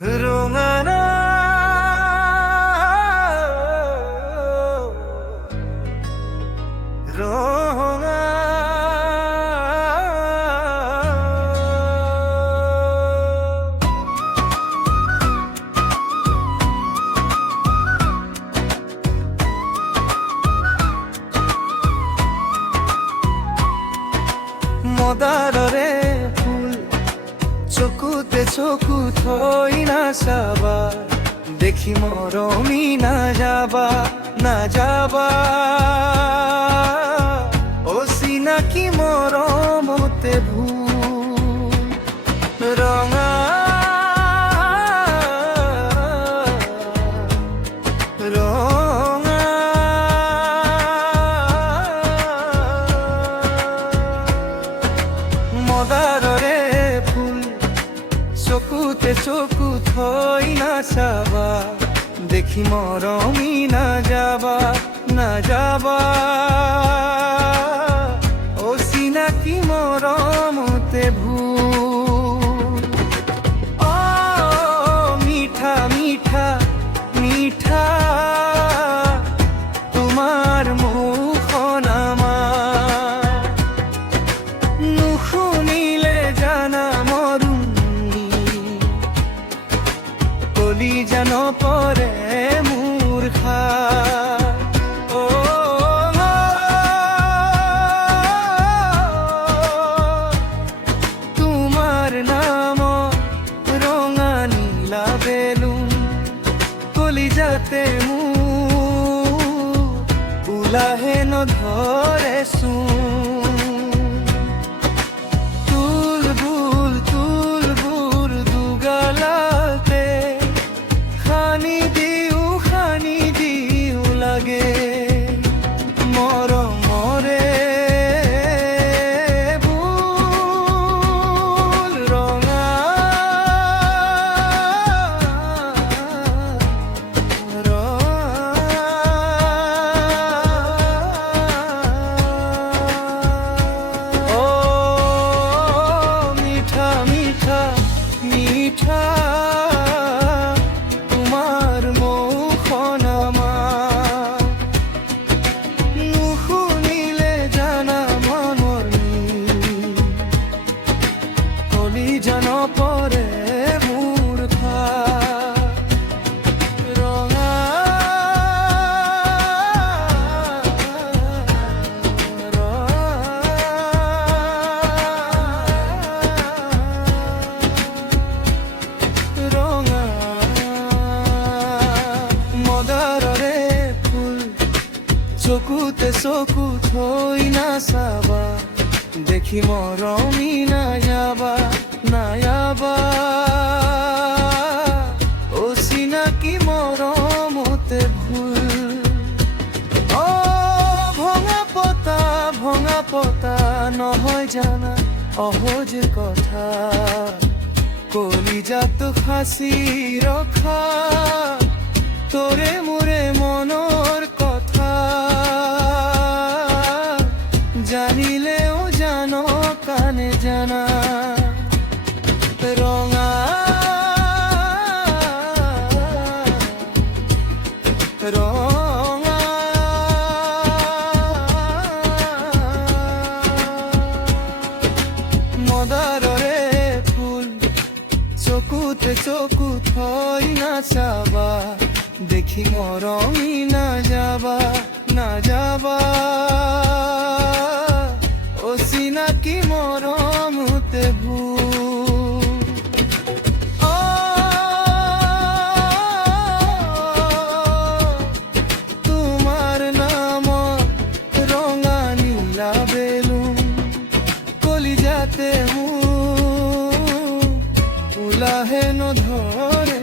রঙানা রঙা মদাରରେ ফুল চকুতে চকু থৈ নাচাবা দেখি মৰমি নাযাবা নাযাবা অচিনাকি মৰমতে ভুল ৰঙা ৰঙা মদাରରେ ফুল চকুতে চকু থৈ নাচাবা দেখি মৰমি নাযাবা নাযাবা অচিনাকি মৰমতে ভুল অ মিঠা মিঠা মিঠা তোমাৰ মুখখন আমাৰ নুশুনিলে জানা মৰুনি কলি জান পৰে মোৰ তোমাৰ নাম ৰঙা নীলা বেলুন কলি যাতে মোৰ ওলাহে নধৰে তুলবুল দুগালাতে খানি দিও লাগে মৰমৰে বুল ৰঙা ও মিঠা মিঠা মিঠা তোমাৰ মুখখন আমাৰ নুশুনিলে জানা মনৰ কলি জান পৰে মোৰ ৰঙা ৰঙা মদাৰৰে ফুল চকুতে চকু থৈ নাচাবা দেখি মৰমি নাযাবা নাযাবা অচিনাকি মৰমতে ভুল অ ভঙা পতা নহয় জানা অহজ কথা কলিজাটো সাঁচি ৰখা তোৰে মোৰে মনৰ কথা জানিলেও জান কানে জানা ৰঙা ৰঙা মদাৰৰে ফুল চকুতে চকু থৈ নাচাবা দেখি মৰমি নাযাবা নাযাবা অচিনাকি মৰমতে ভুল অ তোমাৰ নাম ৰঙা নীলা বেলুন কলি যাতে মোৰ ওলাহে নধৰে